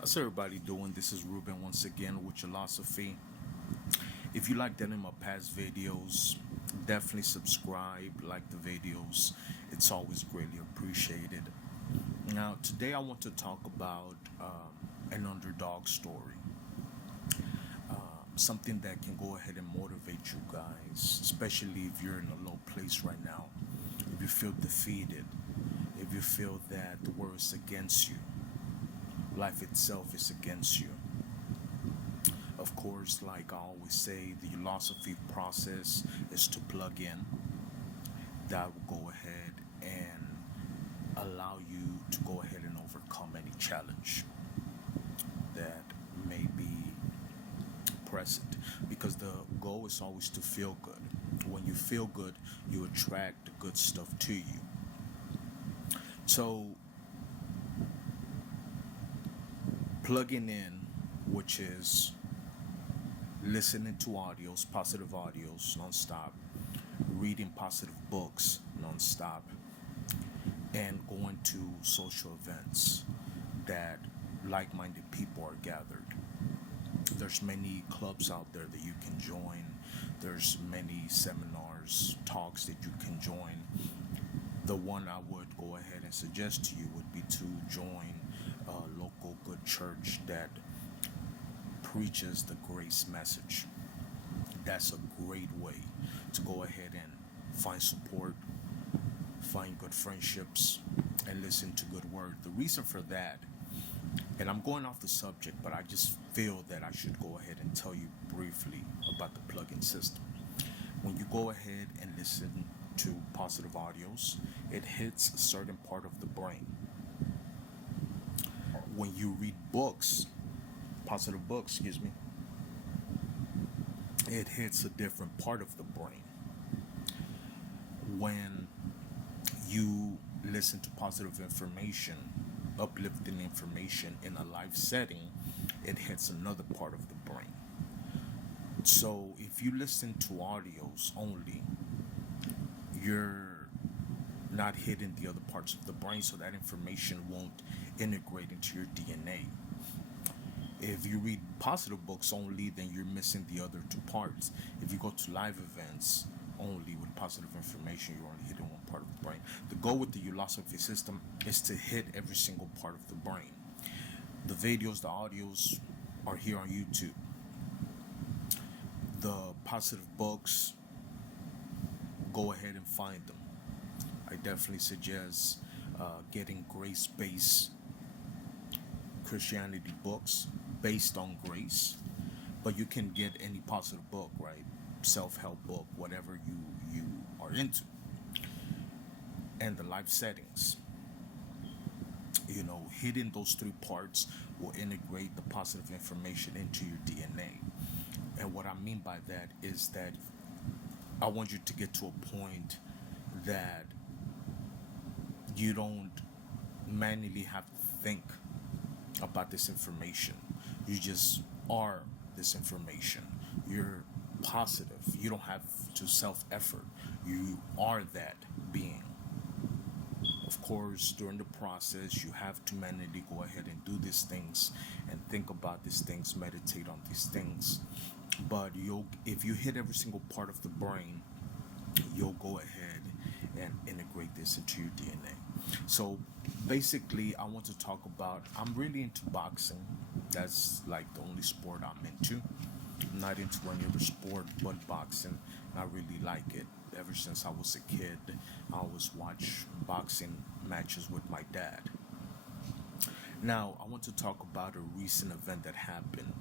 How's everybody doing? This is Ruben once again with Philosophy. If you liked any of my past videos, definitely subscribe, like the videos. It's always greatly appreciated. Now, today I want to talk about an underdog story. Something that can go ahead and motivate you guys, especially if you're in a low place right now. If you feel defeated, if you feel that the world is against you, life itself is against you. Of course, like I always say, the philosophy process is to plug in. That will go ahead and allow you to go ahead and overcome any challenge that may be present. Because the goal is always to feel good. When you feel good, you attract the good stuff to you. So, plugging in, which is listening to audios, positive audios nonstop, reading positive books nonstop, and going to social events that like-minded people are gathered. There's many clubs out there that you can join. There's many seminars, talks that you can join. The one I would go ahead and suggest to you would be to join a local good church that preaches the grace message. That's a great way to go ahead and find support, find good friendships, and listen to good word. The reason for that, and I'm going off the subject, but I just feel that I should go ahead and tell you briefly about the plug-in system. When you go ahead and listen to positive audios, it hits a certain part of the brain. When you read books, positive books, excuse me, it hits a different part of the brain. When you listen to positive information, uplifting information in a live setting, it hits another part of the brain. So if you listen to audios only, you're not hitting the other parts of the brain, so that information won't integrate into your DNA. If you read positive books only, then you're missing the other two parts. If you go to live events only with positive information, you're only hitting one part of the brain. The goal with the philosophy system is to hit every single part of the brain. The videos, the audios are here on YouTube. The positive books, go ahead and find them. I definitely suggest getting grace-based Christianity books based on grace, but you can get any positive book, right? Self-help book, whatever you are into, and the life settings. Hitting those three parts will integrate the positive information into your DNA. And what I mean by that is that I want you to get to a point that you don't manually have to think about this information. You just are this information. You're positive. You don't have to self effort. You are that being. Of course, during the process, you have to manually go ahead and do these things and think about these things, meditate on these things. But if you hit every single part of the brain, you'll go ahead and integrate this into your DNA. So basically, I want to talk about, I'm really into boxing. That's like the only sport I'm into. I'm not into any other sport but boxing. I really like it. Ever since I was a kid, I always watch boxing matches with my dad. Now, I want to talk about a recent event that happened,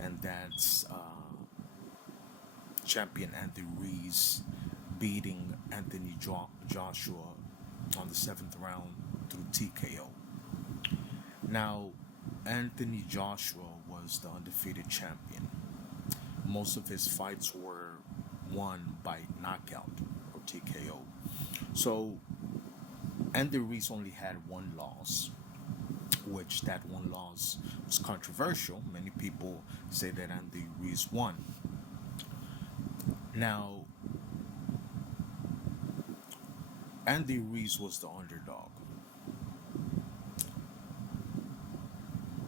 and that's champion Andy Ruiz beating Joshua on the seventh round through TKO. Now, Anthony Joshua was the undefeated champion. Most of his fights were won by knockout or TKO. So, Andy Ruiz only had one loss, which that one loss was controversial. Many people say that Andy Ruiz won. Now, Andy Ruiz was the underdog.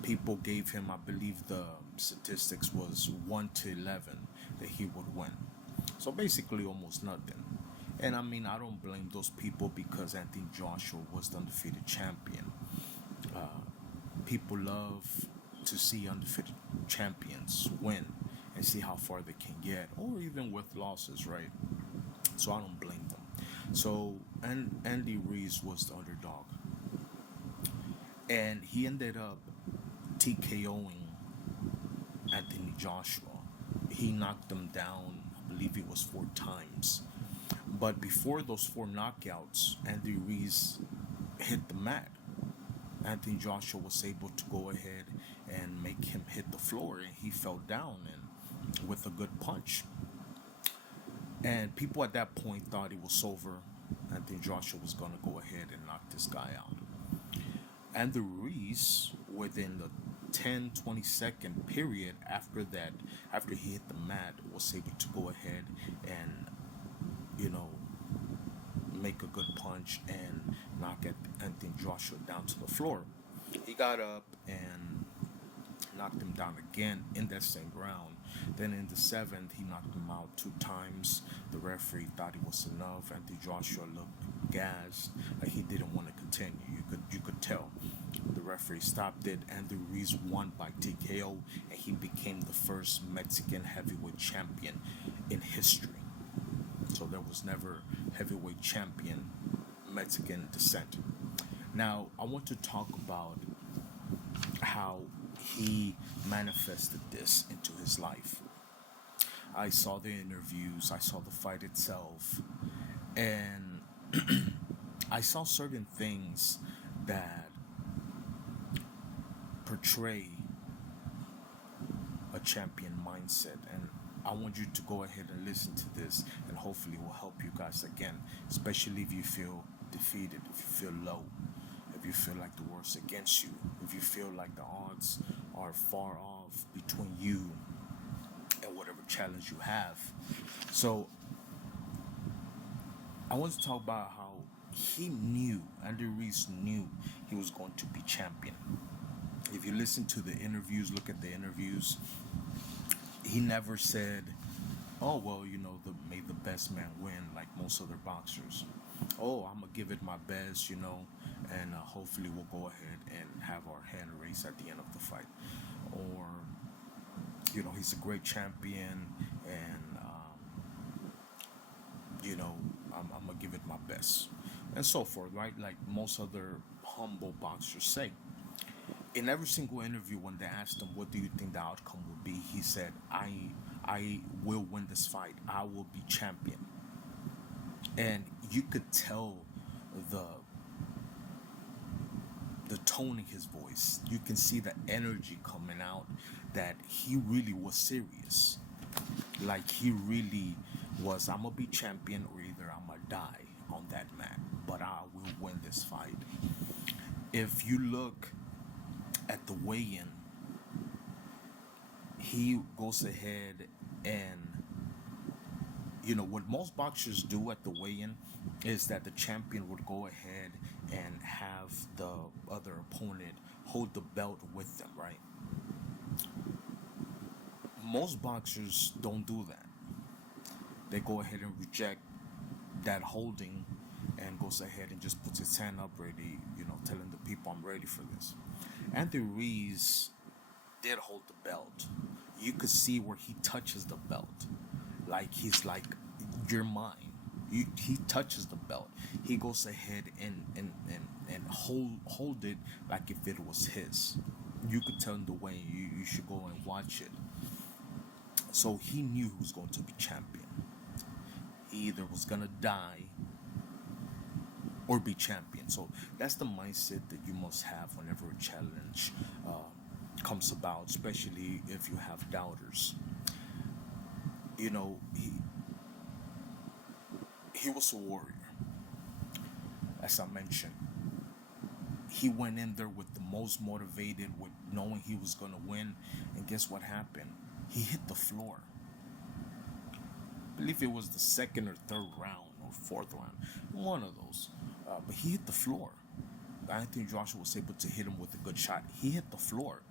People gave him, I believe the statistics was 1 to 11 that he would win. So basically, almost nothing. And I mean, I don't blame those people because Anthony Joshua was the undefeated champion. People love to see undefeated champions win and see how far they can get, or even with losses, right? So I don't blame them. So, and Andy Ruiz was the underdog, and he ended up TKOing Anthony Joshua. He knocked him down, I believe it was 4 times. But before those 4 knockouts, Andy Ruiz hit the mat. Anthony Joshua was able to go ahead and make him hit the floor, and he fell down and with a good punch. And people at that point thought it was over. Anthony Joshua was going to go ahead and knock this guy out. And the Ruiz, within the 10-20 second period after that, after he hit the mat, was able to go ahead and, you know, make a good punch and knock Anthony Joshua down to the floor. He got up and knocked him down again in that same round. Then in the seventh, he knocked him out 2 times. The referee thought it was enough. Anthony Joshua looked gassed, like he didn't want to continue. You could tell. The referee stopped it, and the Ruiz won by TKO, and he became the first Mexican heavyweight champion in history. So there was never heavyweight champion Mexican descent. Now I want to talk about how he manifested this into his life. I saw the interviews, I saw the fight itself, and I saw certain things that portray a champion mindset, and I want you to go ahead and listen to this, and hopefully it will help you guys again, especially if you feel defeated, if you feel low, if you feel like the world's against you, if you feel like the odds are far off between you and whatever challenge you have. So I want to talk about how he knew, Andy Ruiz knew he was going to be champion. If you listen to the interviews, look at the interviews, he never said, oh, well, may the best man win, like most other boxers. Oh, I'm going to give it my best, and hopefully we'll go ahead and have our hand raised at the end of the fight. Or, he's a great champion, and, I'm going to give it my best. And so forth, right? Like most other humble boxers say. In every single interview, when they asked him, what do you think the outcome will be? He said, I will win this fight. I will be champion. And you could tell the tone in his voice. You can see the energy coming out, that he really was serious. Like he really was, I'm going to be champion, or either I'm going to die on that mat, but I will win this fight. If you look at the weigh-in, he goes ahead and, what most boxers do at the weigh-in is that the champion would go ahead and have the other opponent hold the belt with them, right? Most boxers don't do that. They go ahead and reject that holding and goes ahead and just puts his hand up ready, telling the people, I'm ready for this. Anthony Ruiz did hold the belt. You could see where he touches the belt. Like he's like, you're mine. He touches the belt. He goes ahead and hold it like if it was his. You could tell in the way, you should go and watch it. So he knew he was going to be champion. He either was going to die or be champion. So that's the mindset that you must have whenever a challenge comes about, especially if you have doubters. He was a warrior. As I mentioned, he went in there with the most motivated, with knowing he was going to win. And guess what happened? He hit the floor. I believe it was the second or third round or fourth round, one of those. But he hit the floor. Anthony Joshua was able to hit him with a good shot. He hit the floor.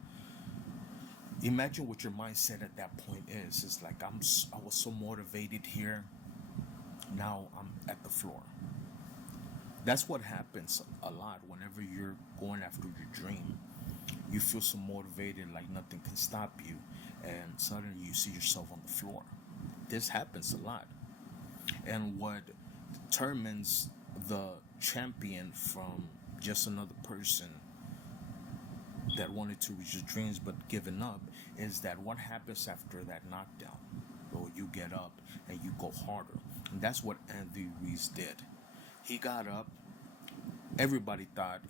Imagine what your mindset at that point is. It's like I was so motivated here. Now I'm at the floor. That's what happens a lot whenever you're going after your dream. You feel so motivated, like nothing can stop you, and suddenly you see yourself on the floor. This happens a lot. And what determines the champion from just another person that wanted to reach his dreams but given up is that what happens after that knockdown. Well, you get up and you go harder. And that's what Andy Ruiz did. He got up. Everybody thought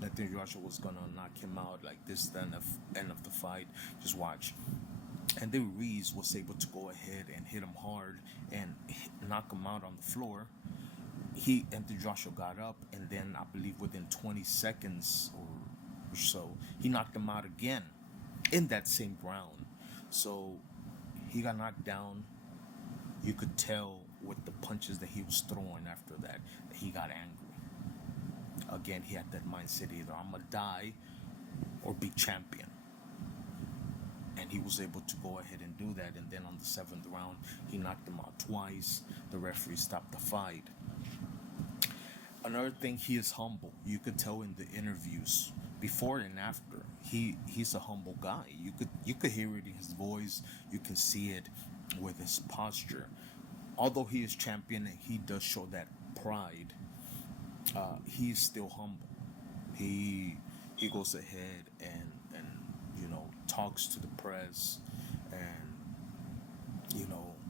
Nathan Joshua was gonna knock him out, like this, then the end of the fight. Just watch. And then Ruiz was able to go ahead and hit him hard and knock him out on the floor. Anthony Joshua got up, and then I believe within 20 seconds or so, he knocked him out again in that same round. So he got knocked down. You could tell with the punches that he was throwing after that he got angry. Again, he had that mindset, either I'm gonna die or be champion. And he was able to go ahead and do that. And then on the seventh round, he knocked him out twice. The referee stopped the fight. Another thing, he is humble. You could tell in the interviews before and after. He's a humble guy. You could hear it in his voice. You can see it with his posture. Although he is champion, he does show that pride. He is still humble. He goes ahead and talks to the press, and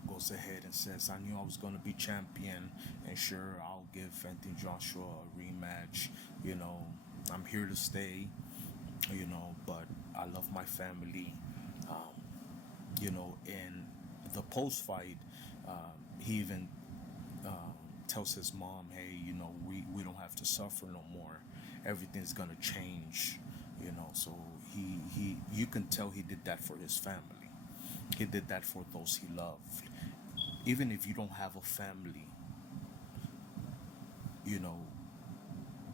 goes ahead and says, I knew I was going to be champion, and sure, I'll give Anthony Joshua a rematch. I'm here to stay, but I love my family. In the post fight, he even tells his mom, hey, we don't have to suffer no more. Everything's going to change. So you can tell he did that for his family. He did that for those he loved. Even if you don't have a family, you know,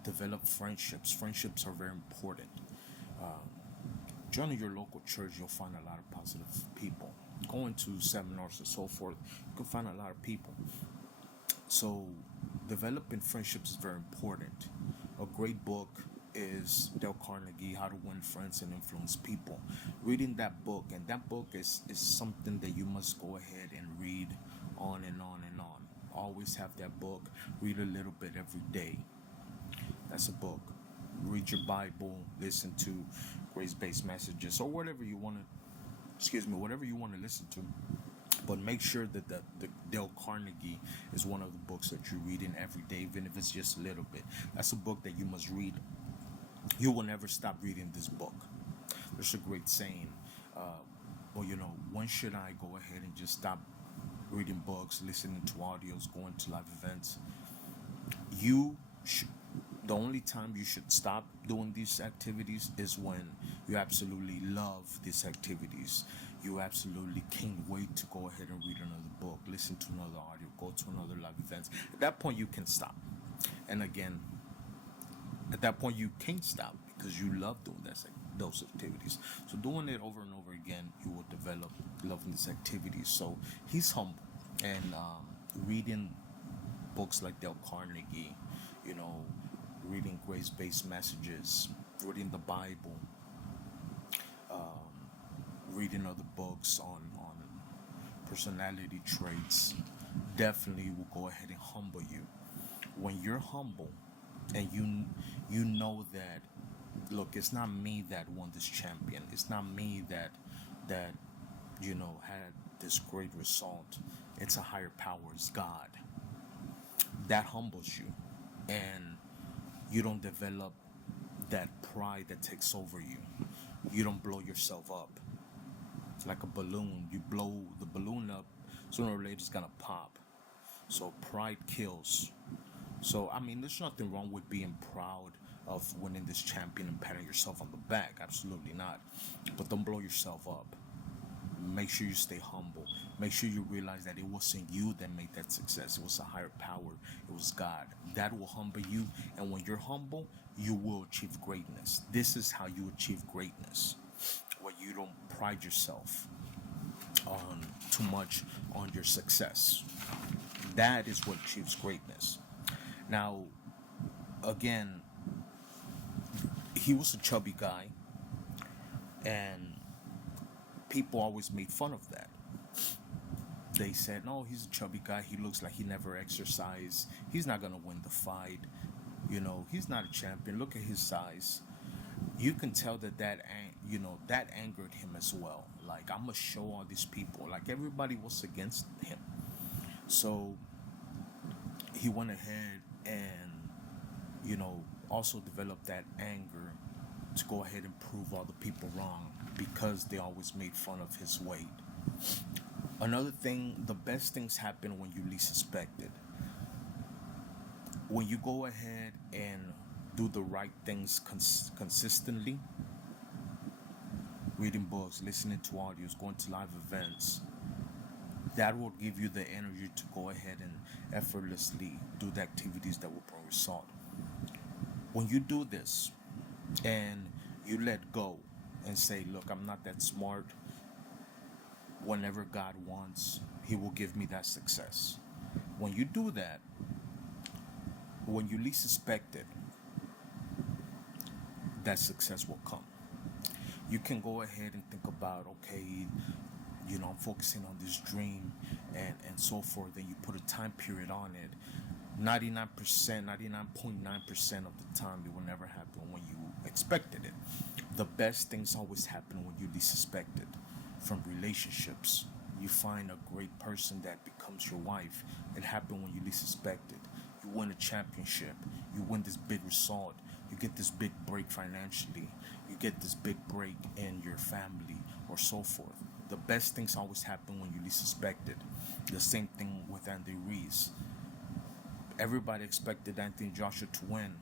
develop friendships. Friendships are very important. Um, Joining your local church, you'll find a lot of positive people. Going to seminars and so forth, you can find a lot of people. So, developing friendships is very important. A great book is Dale Carnegie, How to Win Friends and Influence People. Reading that book, and that book is something that you must go ahead and read on and on and on. Always have that book. Read a little bit every day. That's a book. Read your Bible, listen to grace-based messages, or whatever you want to, whatever you want to listen to. But make sure that the Dale Carnegie is one of the books that you're reading every day, even if it's just a little bit. That's a book that you must read. You will never stop reading this book. There's a great saying, when should I go ahead and just stop reading books, listening to audios, going to live events? You should. The only time you should stop doing these activities is when you absolutely love these activities. You absolutely can't wait to go ahead and read another book, listen to another audio, go to another live event. At that point, you can stop. And again, at that point, you can't stop because you love doing those activities. So doing it over and over again, you will develop loving these activities. So he's humble, and reading books like Dale Carnegie, reading grace-based messages, reading the Bible, reading other books on personality traits, definitely will go ahead and humble you. When you're humble, and you know that, look, it's not me that won this champion. It's not me that had this great result. It's a higher power. It's God. That humbles you, and you don't develop that pride that takes over you. You don't blow yourself up. It's like a balloon. You blow the balloon up, sooner or later it's gonna pop. So pride kills. So there's nothing wrong with being proud of winning this champion and patting yourself on the back. Absolutely not. But don't blow yourself up. Make sure you stay humble. Make sure you realize that it wasn't you that made that success. It was a higher power. It was God. That will humble you. And when you're humble, you will achieve greatness. This is how you achieve greatness. What you don't pride yourself on too much on your success. That is what achieves greatness. Now, again, he was a chubby guy, and people always made fun of that. They said, "No, he's a chubby guy. He looks like he never exercised. He's not gonna win the fight. He's not a champion. Look at his size." You can tell that angered him as well. Like, I'm gonna show all these people. Like, everybody was against him. So he went ahead and also developed that anger to go ahead and prove all the people wrong because they always made fun of his weight. Another thing, the best things happen when you least suspect it. When you go ahead and do the right things consistently, reading books, listening to audios, going to live events, that will give you the energy to go ahead and effortlessly do the activities that will bring result. When you do this and you let go and say, "Look, I'm not that smart. Whenever God wants, He will give me that success." When you do that, when you least suspect it, that success will come. You can go ahead and think about, okay, I'm focusing on this dream and so forth, and you put a time period on it. 99%, 99.9% of the time, it will never happen when you expected it. The best things always happen when you least suspect it. From relationships, you find a great person that becomes your wife. It happened when you least suspect it. You win a championship. You win this big result. You get this big break financially. You get this big break in your family, or so forth. The best things always happen when you least suspect it. The same thing with Andy Ruiz. Everybody expected Anthony Joshua to win.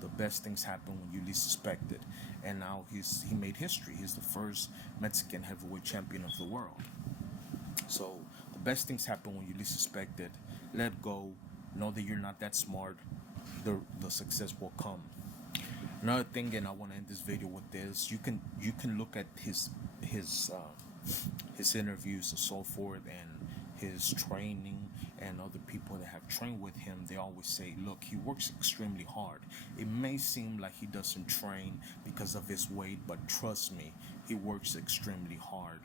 The best things happen when you least suspect it. And now he made history. He's the first Mexican heavyweight champion of the world. So the best things happen when you least suspect it. Let go. Know that you're not that smart. The success will come. Another thing, and I want to end this video with this. You can look at his interviews and so forth, and his training, and other people that have trained with him. They always say, "Look, he works extremely hard. It may seem like he doesn't train because of his weight, but trust me, he works extremely hard."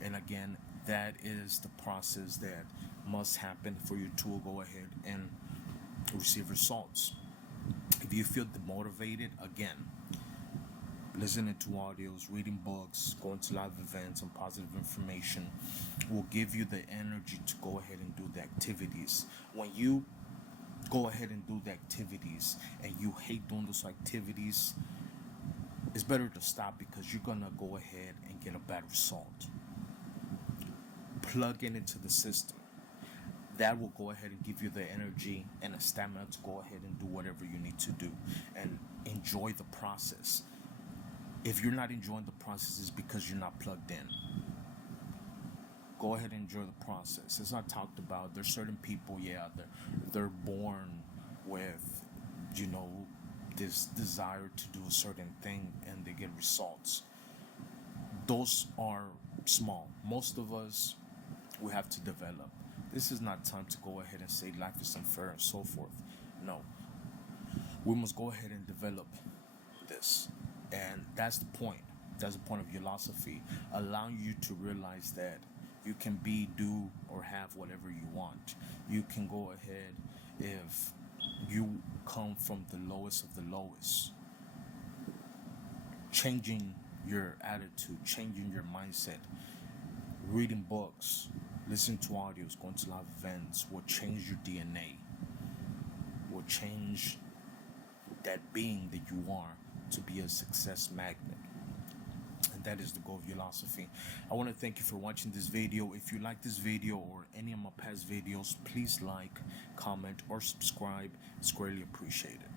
And again, that is the process that must happen for you to go ahead and receive results. If you feel demotivated, again, listening to audios, reading books, going to live events, and positive information will give you the energy to go ahead and do the activities. When you go ahead and do the activities and you hate doing those activities, it's better to stop, because you're going to go ahead and get a bad result. Plug it into the system. That will go ahead and give you the energy and the stamina to go ahead and do whatever you need to do, and enjoy the process. If you're not enjoying the process, it's because you're not plugged in. Go ahead and enjoy the process. As I talked about, there's certain people, they're born with, this desire to do a certain thing, and they get results. Those are small. Most of us, we have to develop. This is not time to go ahead and say life is unfair and so forth. No. We must go ahead and develop this. And that's the point. That's the point of philosophy. Allowing you to realize that you can be, do, or have whatever you want. You can go ahead, if you come from the lowest of the lowest, changing your attitude, changing your mindset, reading books, listening to audios, going to live events will change your DNA, will change that being that you are to be a success magnet. And that is the goal of philosophy. I want to thank you for watching this video. If you like this video or any of my past videos, please like, comment, or subscribe. It's greatly appreciated.